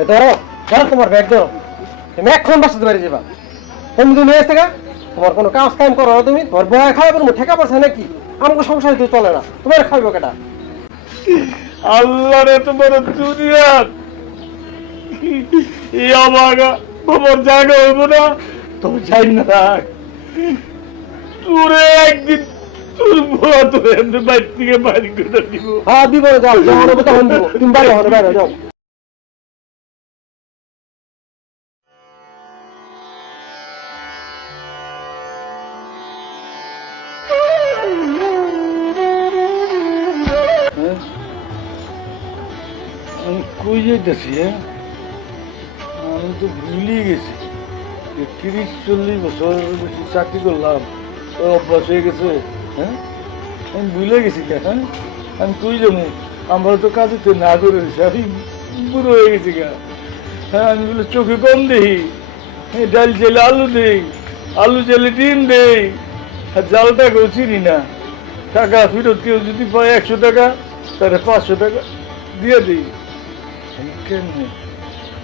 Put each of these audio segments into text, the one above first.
এ ধরো ধরো তোমার ব্যাগ ধরো। তুমি এখন বাসাতে বাড়ি যাবা। তুমি তুমি এসে গা তোমার কোনো কাজ কাম করো না তুমি তোমার বয় খাওয়া কোনো ঠেকা পড়ছে নাকি? আমাকে সংসার তো চলে না। তোমার খাইবো কেটা? আল্লাহ রে তোমার দুনিয়ার। এই অবাগা তোমার জায়গা হইব না তবে যাই না তোরে একদিন তোর বুয়া তোর এমনি বাইর থেকে বাড়ি করে দিব। হ্যাঁ দিব যাও যখন হবে তখন দিব। তুমি বাইরে হও বাইরে যাও। কই হ্যাঁ? আমি তো ভুলিয়ে গেছি। যে তিরিশ, চল্লিশ বছর বেশি চাকরি করলাম অভ্যাস হয়ে গেছে হ্যাঁ? আমি ভুলে গেছি কে হ্যাঁ? আমি কই যাব আমরা তো কাজে তো না করে দিছি, আমি বুড়ো হয়ে গেছি গা হ্যাঁ আমি বলে চোখে কম দেই হ্যাঁ ডাল জেলে আলু দেই, আলু জেলে ডিম দেই, আর জালটাকেও চিনি না। টাকা ফেরত কেউ যদি পায় একশো টাকা, তাহলে পাঁচশো টাকা দিয়ে দিই। কেমনে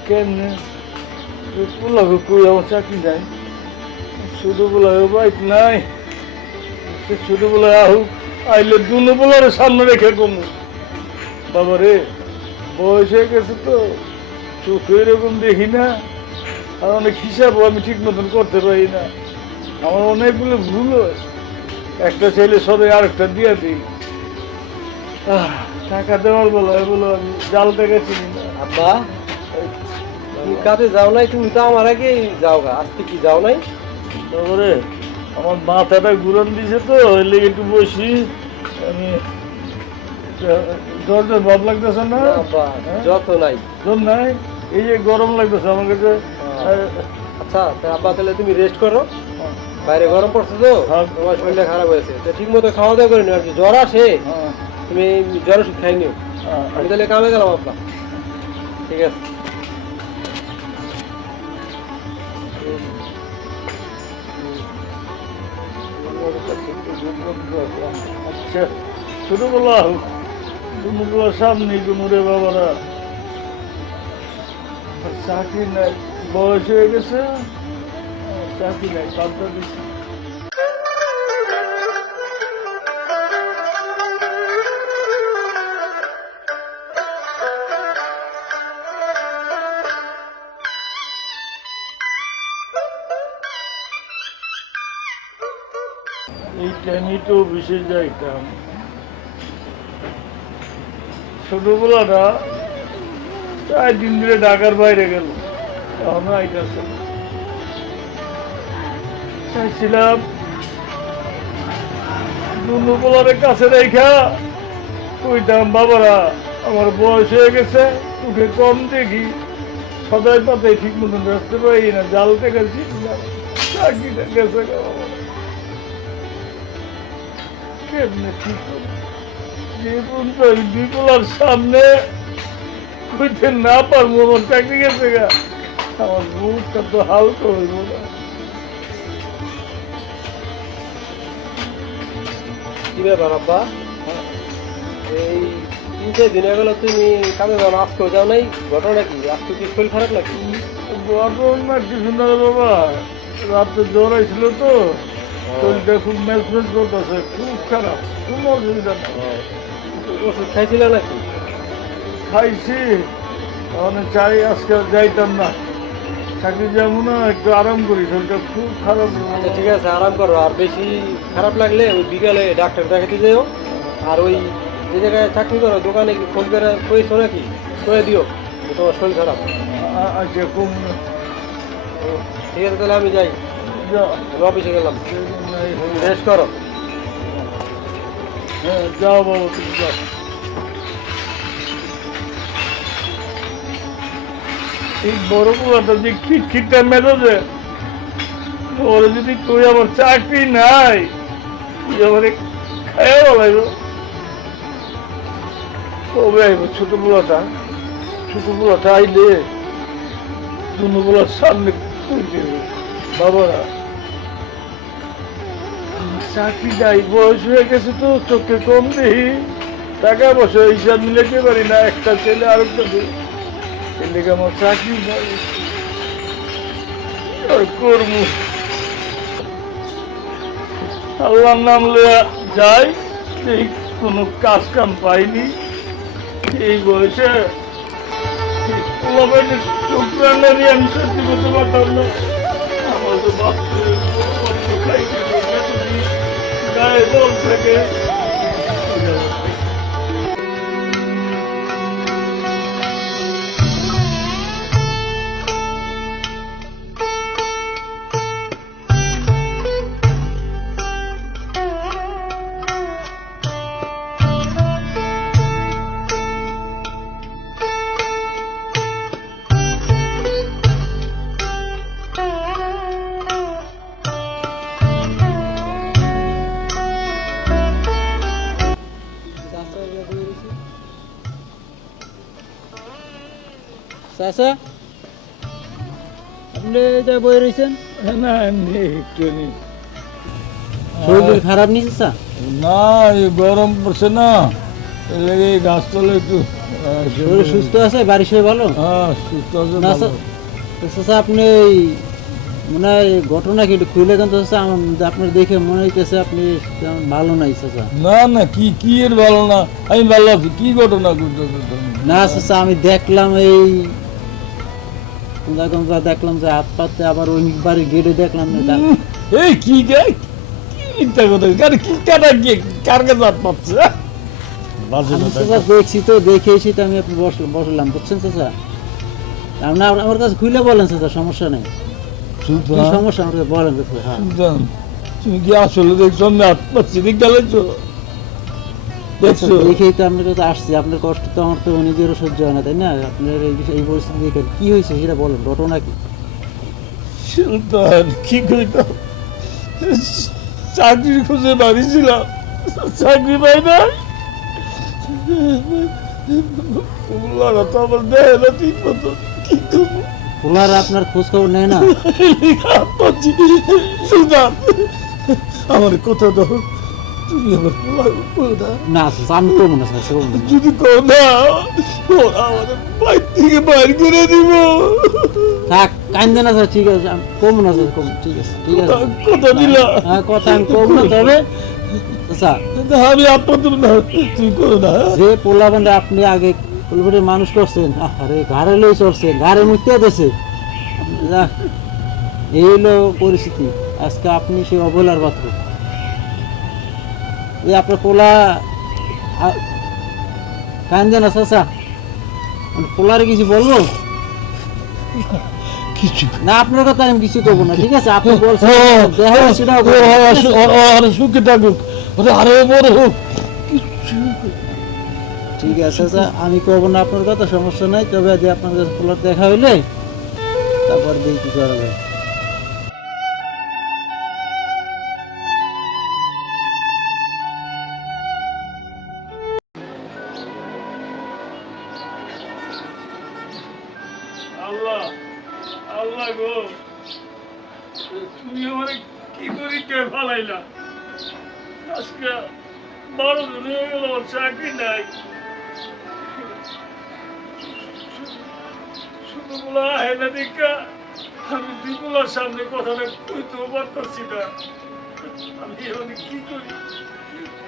কেমনে পোলাকে কই আমার চাকরি নাই ছোটবেলায় বাইক নাই সে ছোটবেলায় আহুক আইলে দুনো সামনে রেখে কমু বাবা বয়স হয়ে গেছে তো এরকম দেখি না আর অনেক হিসাবও আমি ঠিক মতন করতে পারি না আমার অনেকগুলো ভুল একটা ছেলে সবাই আরেকটা দিয়ে দিই আহ, টাকা দেওয়ার বলো বলো আমি জাল টাকা চিনি আব্বা তুমি কাজে যাও নাই তুমি তো আমার আগে যাও গা আজকে কি যাও নাই? তারপরে আমার মাথাটা ঘুরান দিছে তো ওই লেগে একটু বসি। আমি দরজার ভাব লাগতেছে না? হ্যাঁ? যত নাই। দম নাই? এই যে গরম লাগতেছে আমার কাছে। আচ্ছা আব্বা তাহলে তুমি রেস্ট করো। বাইরে গরম পড়ছে তো হ্যাঁ। তোমার শরীরটা খারাপ হয়েছে। তো ঠিক মতো খাওয়া দাওয়া করে নিও আর কি জ্বর আসে? হ্যাঁ, তুমি জ্বর ওষুধ খাই নিও। আমি তাহলে কামে গেলাম আব্বা ঠিক আছে। আচ্ছা ছোটবেলা দুনুগুলো সামনে দুনুরে বাবারা। চাকরি নাই। বয়স হয়ে গেছে। চাকরি নাই পাল্টা দিচ্ছে তো অফিসে যাইতাম ছোটবেলাটা চার দিন ধরে ঢাকার বাইরে গেল চাইছিলাম দুনুপোলারের কাছে রেখা, কইতাম, বাবারা, আমার বয়স হয়ে গেছে তোকে কম দেখি, সদাই পাতায় ঠিক মতন রাখতে পারি না, জাল থেকে গেছে। কেমনে বিপুলার সামনে কইতে না পারব আমার চাকরি গেছে গা। আমার বুকটা তো হালকা হইব না কি ব্যাপার আব্বা? এই তিন চার দিন গেল তুমি কামে যাও না যাও নাই? ঘটনা কি? আজকে কি শরীর খারাপ লাগছে গরম না কিছু না বাবা রাতে জ্বর আইছিল তো। শরীরটা খুব ম্যাচ ম্যাচ করতেছে। খুব খারাপ কোনো অসুবিধা। নেই ওষুধ খাইছিল নাকি? খাইছি। তাহলে চাই আজকে যাইতাম না। চাকরি যাব না একটু আরাম করি শরীরটা খুব খারাপ। আচ্ছা ঠিক আছে আরাম করো। আর বেশি খারাপ লাগলে ওই বিকালে ডাক্তার দেখাতে যেও। আর ওই যে জায়গায় চাকরি করো দোকানে কি ফোন করে কইছো নাকি? কয়ে দিও তোমার শরীর খারাপ। আচ্ছা কম ঠিক আছে তাহলে আমি যাই। অফিসে গেলাম। নাই, করো। হ্যাঁ যাও বাবা তুমি যাও। এই বড় পোলাটা যে খিটখিটটা মেজাজে ওরা যদি তুই আমার চাকরি নাই তুই আমারে খাইয়া বলাইব কবে আইব ছোট পোলাটা? ছোট পোলাটা আইলে দুনো পোলার সামনে দেবে? বাবারা। চাকরি যাই, বয়স হয়ে গেছে তো, চোখে কম দেখি। টাকা পয়সা হিসাব মিলাতে পারি না, একটা ছেলে দিই এর লেগে আমার চাকরি আর করব? আল্লাহর নাম লইয়া যাই, এই কোনো কাজ কাম পাইনি। এই বয়সে পোলাপাইনের শুক্রান্না নিয়ে আমি সত্যি করতে পারতাম না। আমার তো এতদিন গায়ে বল থাকে চাচা আপনি যা বই রয়েছেন না এমনি একটু। শরীর খারাপ নিয়েছে চা না এই গরম পড়ছে না। লেগে গাছতলা একটু শরীর সুস্থ আছে? বাড়ি সবাই ভালো? হ্যাঁ সুস্থ আছে না। স্যার। আপনি এই মনে হয় ঘটনা কি একটু খুলে দেন তো আপনার দেখে মনে হইতেছে আপনি ভালো নাই চাচা না না কি কি এর ভালো না? আমি ভালো আছি। কি ঘটনা ঘটতেছে? না চাচা আমি দেখলাম এই কোনটা কোনটা দেখলাম যে হাত পাতে আবার ওই বাড়ি গেটে দেখলাম যে তা- এই কি গে কি মিথ্যা কথা আরে কি কাটা কি কার কাছে হাত পাচ্ছে হ্যাঁ? বাজে আমি কথা। চাচা দেখছি তো দেখে এসে তো আমি আপনি বসলাম বসলাম বুঝছেন চাচা? আপনি আমার কাছে খুলে বলেন চাচা সমস্যা নেই। সমস্যা? আমার কাছে বলেন হ্যাঁ। তুমি কি আসলে দেখছ আমি হাত পাচ্ছি দেখ দেখেই তো আপনার কাছে আসছি আপনার কষ্ট তো আমার তো নিজেরও সহ্য হয় না তাই না? আপনার এই বিষয়- এই পরিস্থিতি দেখে কি হয়েছে সেটা বলেন ঘটনা কি? সুলতান কি চাকরি খুঁজে বাড়ি ছিলাম চাকরি পাই না ওগুলো তো আমার দেয় না ঠিক মতো কি করব? পোলার আপনার খোঁজ খবর নেয় না? সুলতান আমার কোথাও দাও তুমি আমার না আমি করব না স্যার করব না। যদি না ওরা বাইর থেকে বাইর করে দিব। থাক কান্দে না স্যার ঠিক আছে করব না স্যার করব ঠিক আছে ঠিক আছে। কথা দিলা। হ্যাঁ কথা আমি করব না তবে না, আমি না তুই করো না। যে পোলা বান্ধে আপনি আগে মানুষ করছেন আরে ঘাড়ে লই চড়ছেন ঘাড়ে মুক্তি দিয়েছে। যাক, এই হলো পরিস্থিতি। আজকে আপনি সে অবলার পাত্র। এই আপনার পোলা কান্দে না চাচা। আমি পোলারে কিছু বলব? কিছু। না আপনার কথা আমি কিছু করব না ঠিক আছে? আপনি বলছেন সুখে থাকুক। আরও বড় হোক। ঠিক আছে চাচা আমি করব না আপনার কথা সমস্যা নাই। তবে যে আপনার কাছে পোলার দেখা হইলে তারপর দেখি কি করা যায়।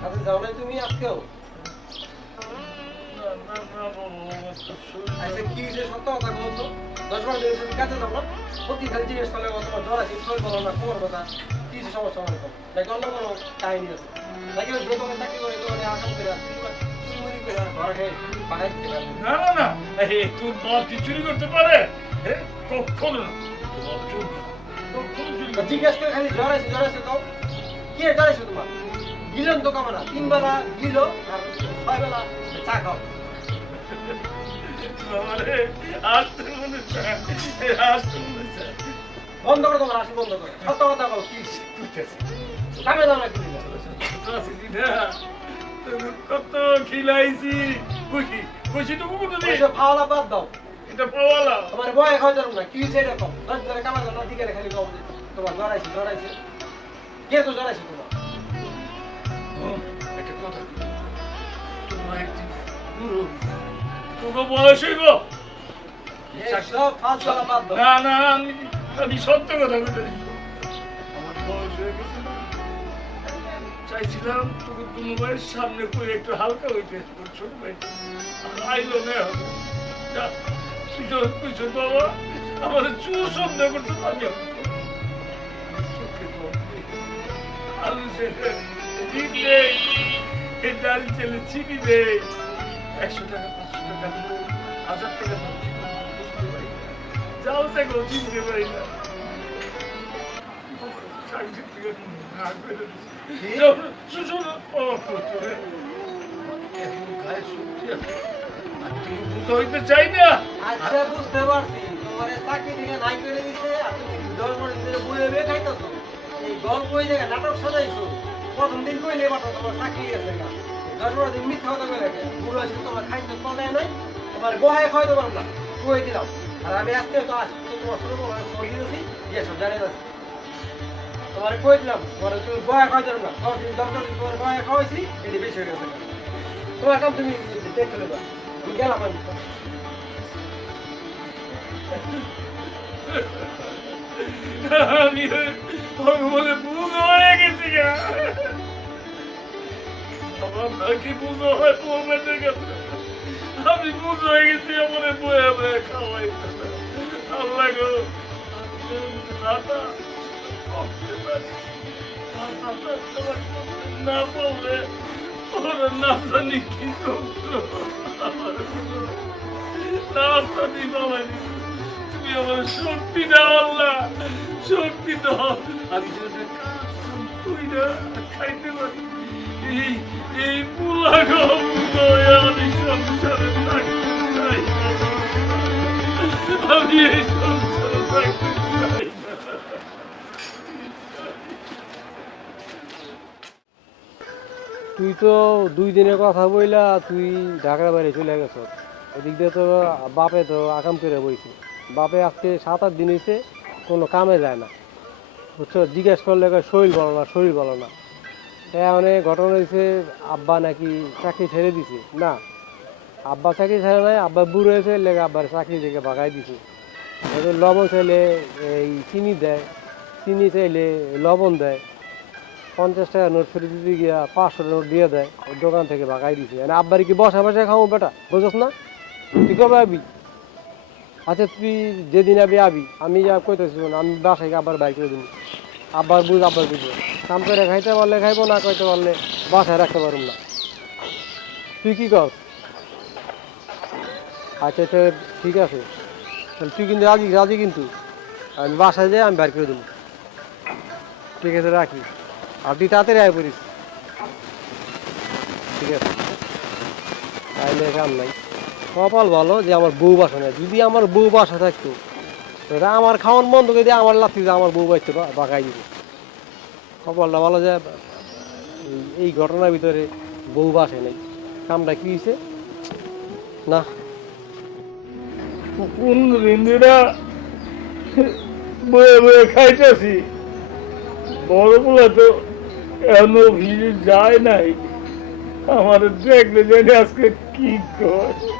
কাজে যাও নাই তুমি আজকেও? আচ্ছা কি হয়েছে সত্য কথা বলো তো? দশ বার দিন তুমি কাজে না প্রতি খালি জিজ্ঞেস করলে তোমার জ্বর আছে শরীর ভালো না কোমর ব্যথা কি সমস্যা আমার নাকি অন্য কোনো কাহিনী আছে? নাকি যে তোমার চাকরি করে তোমার আসাম করে করে পারবে না। না না তোর বাপ কি চুরি করতে পারে? কখনো করে। জিজ্ঞেস করে খালি জ্বর আছে জ্বর আছে তো? কি জ্বর আছে তোমার? গিলেন তো কামানা তিন বেলা গিলো আর ছয় বেলা চা খাও। বন্ধ করো তোমার হাসি বন্ধ করো। সত্য কথা বলো কি কামে দাও না কত খিলাইছি। খুশি খুশি তো কোনো খাওয়ালা বাদ দাও। এটা পাওয়ালা তোমার বয়ে খাওয়া যাবে না কি সেটা কম ধরে কামা দাও না দিকে খালি কম তোমার জড়াইছে জড়াইছে কে তো জড়াইছে তোমার? একটা কথা? তোমার একটি গুরু বয়স হইব না না আমি আমি সত্য কথা বলতে আমার বয়স হয়ে গেছে। চাইছিলাম তোকে দুনু ভাইয়ের সামনে করে একটু হালকা হইতে। ছোট ভাই। আইলো না যখন কইছো বাবা আমার চুল সন্দেহ করছ আমি ডিম নেই। এই ডাল ছেলে চিনি নেই। একশো টাকা, পাঁচশো টাকা হাজার টাকা। যাও থেকে চিনতে পারি না চাই না। আচ্ছা বুঝতে পারছি। তোমার চাকরি থেকে নাই করে দিছে, আর তুমি দশ বছর ধরে নাটক সাজাইছো। প্রথম দিন কইলে মাত্র তোমার চাকরি আছে না দশ বড় দিন মিথ্যা কথা কই রাখে বুড়ো আছে তোমার খাইতে পালায় নাই তোমার বহায় খাইতে পারো না কই দিলাম। আর আমি আজকে তো আজ তোমার ছোট বড় সরি দিয়েছি ইয়ে সব জানি না তোমার কই দিলাম তোমার তুমি খাইতে পারো না দশ দিন দশ দিন তোমার বহায় খাওয়াইছি এটি বেশি হয়ে গেছে। তোমার কাম তুমি দেখতে নেবা আমি গেলাম আমি আমি বলে বুঝো হয়ে গেছি আমার নাকি বুঝো হয় পৌঁছাতে গেছে। আমি বুঝো হয়ে গেছি, আমার বয়ে বয়ে খাওয়াই আল্লাহ গো না বললে ওরা না জানি কি করতো? না জানি বাবানি আমার শক্তি আল্লাহ। শক্তি তুই তুই তো দুই দিনের কথা বইলা তুই ঢাকার বাইরে চলে গেছ। ওদিক দিয়ে তো বাপে তো আকাম করে বইছে। বাপে আজকে সাত আট দিন হয়েছে কোনো কামে যায় না। বুঝছ? জিজ্ঞেস করলে শরীর বলো না, শরীর বলো না। অনেক ঘটনা হয়েছে আব্বা নাকি চাকরি ছেড়ে দিছে। না, আব্বা চাকরি ছেড়ে নাই, আব্বা বুড়ো হয়েছে লেগে আব্বার চাকরি থেকে ভাগাই দিছে। লবণ চাইলে এই চিনি দেয়, চিনি চাইলে লবণ দেয়। পঞ্চাশ টাকা নোট ফেরত দিতে গিয়া পাঁচশো নোট দিয়ে দেয় দোকান থেকে ভাগাই দিছে। মানে আব্বার কি বসা বসা খাও বেটা? বুঝছ না? তুই কবে আচ্ছা তুই যেদিন আবি আবি। আমি যা কইতেছি আমি বাসায় আবার বাইক করে দিব আব্বার বুঝ, আবার বুঝব কাম করে খাইতে পারলে খাইবো, না খাইতে পারলে বাসায় রাখতে পারুম না। তুই কি কর? আচ্ছা তো ঠিক আছে। তাহলে তুই কিন্তু রাজি রাজি কিন্তু। আমি বাসায় যাই, আমি বাইর করে দেবো ঠিক আছে, রাখি। আর তুই তাড়াতাড়ি আয় পড়িস। ঠিক আছে। তাইলে কাম নাই। কপাল ভালো যে আমার বউ বাসা নেই। যদি আমার বউ বাসা থাকতো এটা আমার খাওয়ান বন্ধ করে দিয়ে আমার লাগছে যে আমার বউ বাঁচতে বাঁকাই দিবে কপালটা ভালো যে, এই- ঘটনার ভিতরে বউ বাসে নেই। কামটা কি হয়েছে না। কোন দিনরা বয়ে বয়ে খাইতেছি। বড় পোলা তো এখনও ভিড় যায় নাই। আমার দেখলে জানি আজকে কি কর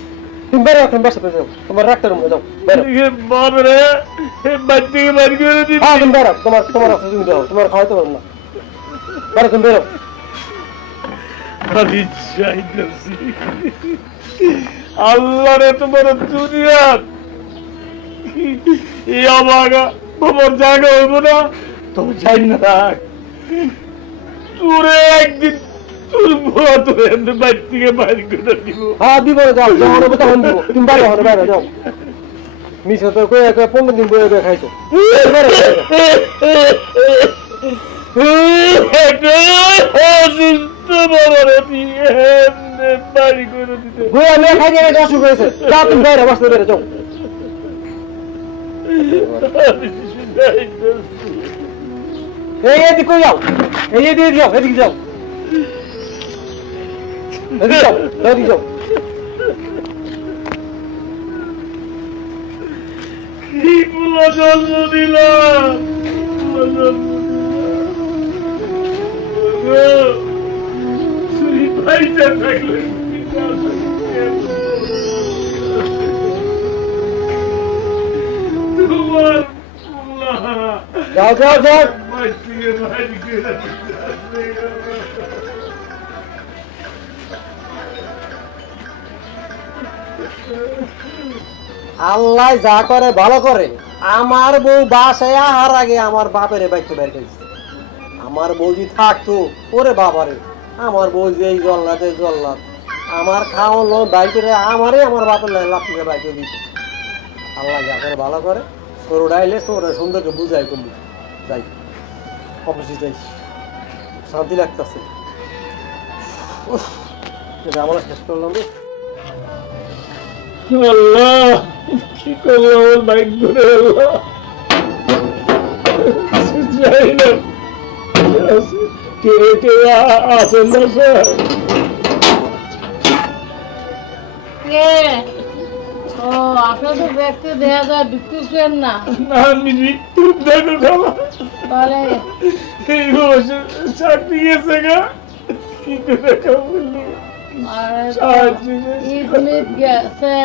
তুমি বেরো এখন বাসাতে যাও। তোমার রাখতে রুমে যাও বেরো। বাবরে বাড়ি বাড়ি করে হ্যাঁ তুমি বেরো। তোমার তোমার আছে তুমি যাও তোমার খাওয়াইতে পারব না। বেরো তুমি বেরো। আমি চাইতেছি। আল্লাহ রে তোমার এই বাবার জায়গা হইব না তবে যাই না তোরে একদিন তোর বুয়া তোর এমনি বাড়ি হবে তুমি বাইরে হলে, বাইরে, যাও। তো কয়ে কয়ে, পনেরো দিন বয়ে বয়ে খাইছো। অসুস্থ বাবারে দিয়ে বাড়ি করে খাই দিয়ে অসুখ হয়েছে। যাও তুমি বাইরে বসতে বাইরে, যাও। এই এদিকে কই যাও? এই, এদিকে যাও এদিকে যাও। যাও জন্ম দিলাম পাইতে থাকলে যাও যাও যাও আল্লাহ যা করে, ভালো করে। আমার বউ বাসায় আহার আগে আমার বাপের বাইতে বের করেছে। আমার বৌদি থাকতো, ওরে বাবারে, আমার বউ যে এই জল্লাদ এই জল্লাদ। আমার খাওয়ানো বাইকে আমারে আমার বাপের লাপিকে বাইকে দিত। আল্লাহ যা করে, ভালো করে। সরু ডাইলে সৌরে সুন্দরকে বুঝাই কমু। যাই, অফিসে যাই। শান্তি লাগতেছে। আমরা শেষ করলাম আল্লাহ কি করব আমার বাইক ধরে আল্লাহ? যাই না কে কে আ- না স্যার? চাকরি গেছে গা। কি করে বললি গেছে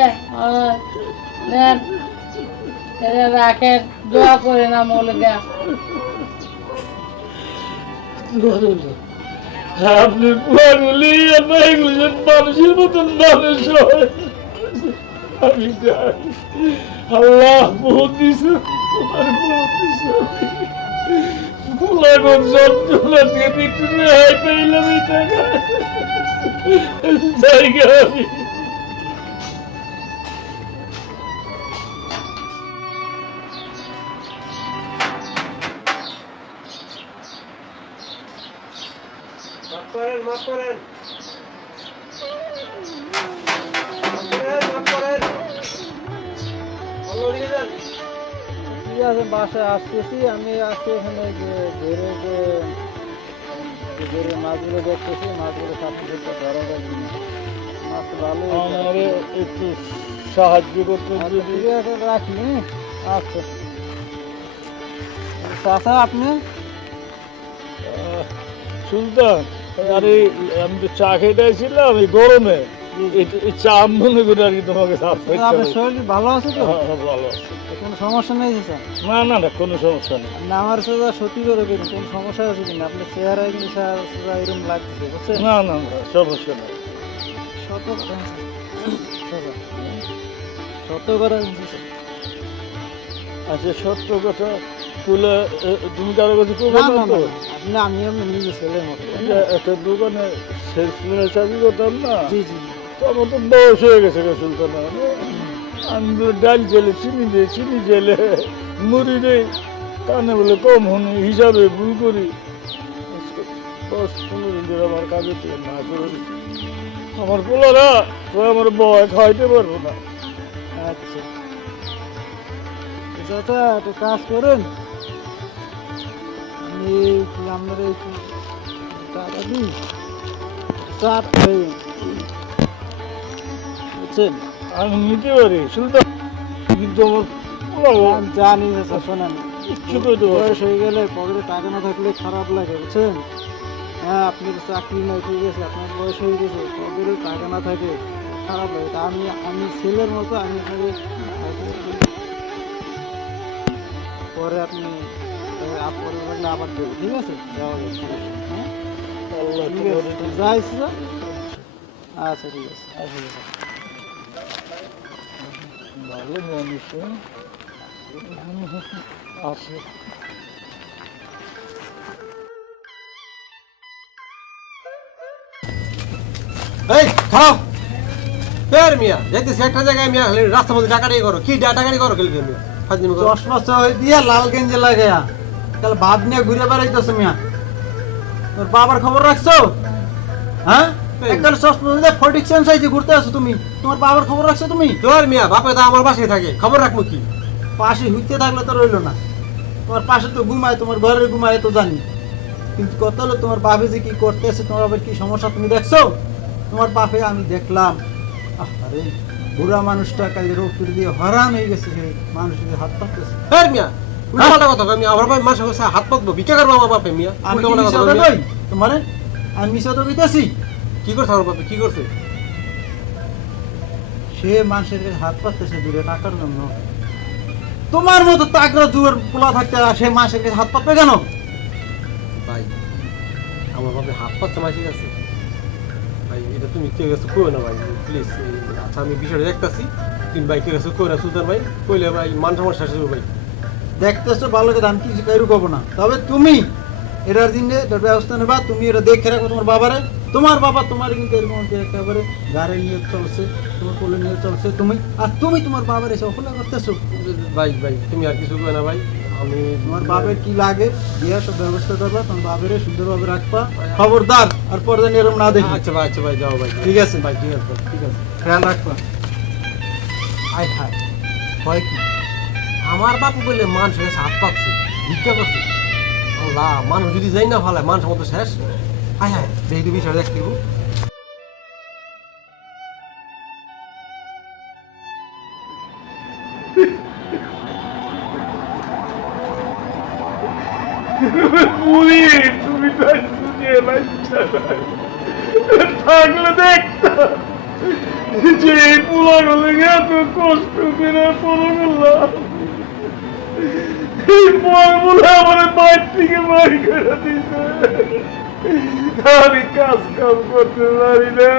দোয়া করে আপনি মানুষের মতন মানুষ আমি আল্লাহ বহুত দিছে পেলাম এই টাকা। জায়গা আমি মাফ করেন মাফ করেন মাফ করেন, মাফ করেন। অন্য দিকে যান। ঠিক আছে বাসায় আসতেছি আমি আজকে এখানে যে ঘেরে যে ঘেরে মাছগুলো দেখতেছি মাছগুলো সাথে সাথে ধরা যাবে। মাছ ভালো আমারে একটু সাহায্য করতে যদি। ঠিক আছে রাখি হ্যাঁ? আচ্ছা। চাষা আপনি? সুলতান আরে আমি তো চা খেতে আসছিলাম এই গরমে। আমি মনে করে আর কি তোমাকে আপনার শরীর ভালো আছে তো? ভালো আছে। কোনো সমস্যা নেই স্যার? না না না কোনো সমস্যা নেই। আপনি আমার সাথে সত্যি করে কিন্তু কোনো সমস্যা আছে কিনা? আপনার চেহারায় কিন্তু স্যার স্যার এরকম লাগছে বুঝছেন? না না না সমস্যা নেই। বলছি, সত্য কথা। আচ্ছা সত্য কথা তুলে তুমি কারও কাছে করবে না না না তো না, আপনি আমি আমি নিজে ছেলের মতো। একটা দোকানে সেলসম্যানের চাকরি করতাম না? জি জি। তখন তো বয়স হয়ে গেছে গো সুলতান। আমি তো ডাল জেলে চিনি দিই চিনি জেলে। মুড়ি দেই কানে বলে কম হনি হিসাবে ভুল করি। দশ পনেরো দিন আমার কাজে না আমার পোলারা তো আমার বয় খাইতে পারব না। আচ্ছা। চাচা একটা কাজ করেন। আমি কি টাকা দিই? এই, বুঝছেন আমি নিতে পারি সুলতান কিন্তু আমার জানি চাচা শোনেন। বয়স হয়ে গেলে পকেটে টাকা না থাকলে খারাপ লাগে বুঝছেন? হ্যাঁ আপনার চাকরি নাই ঠিক আছে আপনার বয়স হয়ে গেছে পকেটে টাকা না থাকে খারাপ লাগে। তা আমি আমি ছেলের মতো আমি আপনাকে পরে আপনি পরে লাগলে আবার দেবো ঠিক আছে? যাওয়া যাবে হ্যাঁ? ঠিক আছে যাই স্যার। আচ্ছা ঠিক আছে। ভালো মানুষ হ্যাঁ? আছে এই খাও ফের মিয়া যাইতেছি একটা জায়গায় মিয়া খালি রাস্তার মধ্যে টাকাটাই করো কি টাকাটাই করো খেলবে মিয়া ফাজলিমি করো চশমা চয় দিয়া লাল গেঞ্জি লাগাইয়া কাল ভাব নিয়ে ঘুরে বেড়াইতেছো মিয়া তোর বাবার খবর রাখছো হ্যাঁ এই। একদম চশমা দিয়ে ফটিক চেঞ্জ হয়েছে ঘুরতে আসো তুমি তোমার বাবার খবর রাখছো তুমি? তোর মিয়া বাপে তো আমার বাসায় থাকে খবর রাখব কি? পাশে হইতে থাকলে তো রইল না। তোমার পাশে তো ঘুমায় তোমার ঘরে ঘুমায় তো জানি। কিন্তু কত হলো তোমার বাপে যে কি করতেছে তোমার বাবার কি সমস্যা তুমি দেখছ? তোমার বাপে আমি দেখলাম। আরে বুড়া মানুষটা কাল রোগ করে দিয়ে হরান হয়ে গেছে সে মানুষের হাত পাততেছে। ফের মিয়া উল্টা কথা মিয়া আমার বাপে মানুষের কাছে হাত পাতবো ভিক্ষা করব আমার বাপে মিয়া। আমি উল্টা কথা তোমারে আমি মিশা তো কইতাছি? কি করছে আমার বাপে কি করছে? সে মানুষের কাছে হাত পাততেছে দূরে টাকার জন্য তোমার মতো তাকরা জুয়ার পোলা থাকতে সে মানুষের কাছে হাত পাতবে কেন? ভাই আমার বাপে হাত পাচ্ছে মাসি গেছে ভাই এটা তুমি কে গেছো কই না ভাই প্লিজ আচ্ছা আমি বিষয়টা দেখতাছি। তুমি ভাই কে গেছো কই না সুলতান ভাই। কইলে ভাই মান সমস্যা শেষ ভাই। দেখতেছো ভালো করে আমি কিছু কব না। তবে তুমি এটার দিন এটার ব্যবস্থা নেবা তুমি এটা দেখে রাখো তোমার বাবারে। তোমার বাবা তোমার কিন্তু এরকম একেবারে গাড়ি নিয়ে চলছে তোমার কোলে নিয়ে চলছে তুমি আর তুমি তোমার বাবার এসে অফলা করতেছো। ভাই ভাই তুমি আর কিছু না ভাই আমি তোমার বাবার কি লাগে বিয়ার সব ব্যবস্থা করবা তোমার বাবারে সুন্দরভাবে রাখবা। খবরদার আর পরে যেন এরকম না দেখি। আচ্ছা ভাই আচ্ছা ভাই যাও ভাই। ঠিক আছে। ভাই ঠিক আছে ঠিক আছে। খেয়াল রাখবা। আয় হায় হয় কি? আমার বাপু বললে মানুষ হয়েছে হাত পাচ্ছে ভিক্ষা করছে। আল্লাহ মানুষ যদি যাই না ভালো মানুষ মতো শেষ। হায় হায় যেহেতু বিষয় দেখতে থাকলে দেখতাম যে এই পোলাগুলো এত কষ্ট করে পড়ে গেলাম আমি কাজ কাম করতে পারি না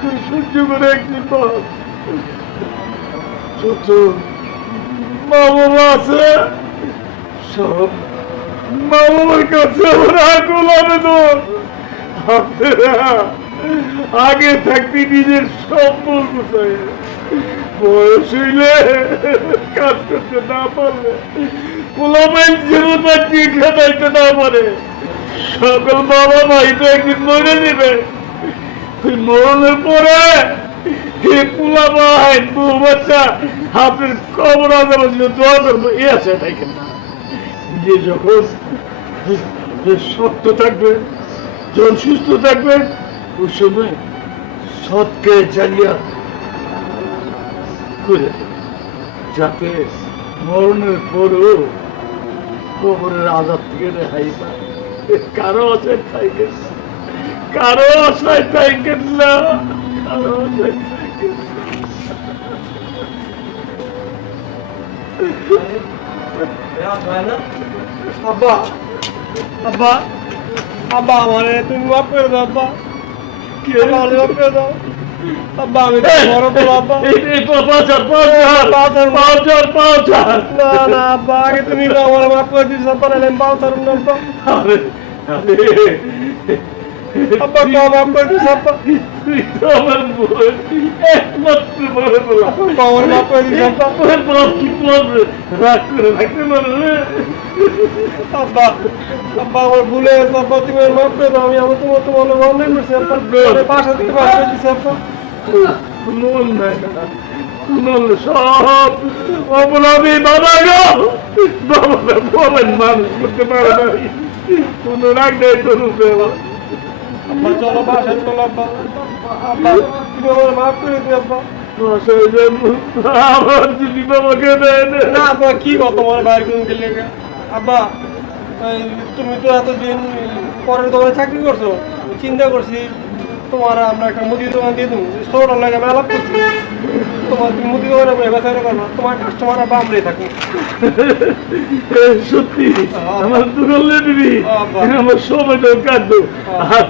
করে সহ্য করে একদিন বাপ ছোট মা বাবা আছে। সব মা বাবার কাছে আমার আপনারা আগে থাকতে নিজের সম্বল গুছাই বয়স হইলে কাজ করতে না পারলে জীবনটা খাটাইতে না পারে। সকল বাবা তো একদিন মরে মরণের পরে কবর থাকবে, যখন সুস্থ থাকবে সৎকে জানিয়া করে যাতে মরণের পরও কবরের আজাদ থেকে রেহাই পায়। কারও আছে থাইকে কারও থাইকেন না। কারও থাইকেন আব্বা আব্বা আব্বা, আমারে তুমি মাফ করে দাও, আব্বা। তুমি আমার মাফ করে দিস আব্বা নাহলে আমি পাও ছাড়ুন না আব্বা আরে, আরে, আব্বা আমার বোন, একমাত্র বড় বলা। মন সব অপরাধী বাবা গো বাবা বলেন মানুষ করতে পারে না রাগ নেই তোর উপরে আমার। আব্বা চলো বাসায় চলো আব্বা। আব্বা তুমি আমার মাফ করে দিও আব্বা। আমার যদি বাবাকে দেয় না। আব্বা কি গো তোমার বাইরে কোন গেলে আব্বা এই তুমি তো এতদিন পরের দোকানে চাকরি করছ চিন্তা করছি তোমার আমরা একটা মুদি দোকান দিয়ে দেবো ছোট লাগে মেলা করছি। তোমার তুমি মুদি করে বলে বেচারে করবা তোমার কাস্টমার বামরে থাকুক এ, সত্যি? আমার দুরলে দিবি। আমার সময়টা কাটবো আর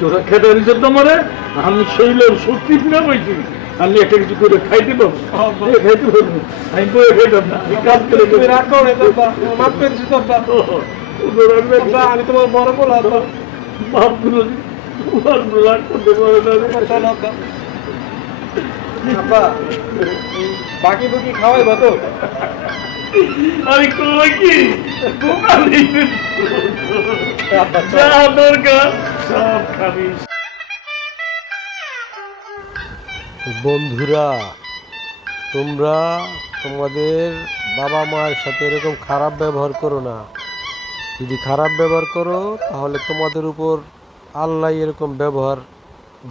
তোরা খেতে দিচ্ছে তোমারে আমি শৈলের সত্যি ফিরে পাইছি আমি একটা কিছু করে খাইতে। এ, খাইতে পারব। আমি বয়ে খাইতাম না। আমি কাজ করে তুমি রাগ করো দিছি তোব্বা তোব্বা আমি তোমার বড় বলা তো বাকি বুকি খাওয়াইবা তো আমি কি বন্ধুরা, তোমরা তোমাদের বাবা মায়ের সাথে এরকম খারাপ ব্যবহার করো না। যদি খারাপ ব্যবহার করো, তাহলে তোমাদের উপর আল্লাহ এরকম ব্যবহার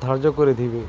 ধার্য করে দিবে।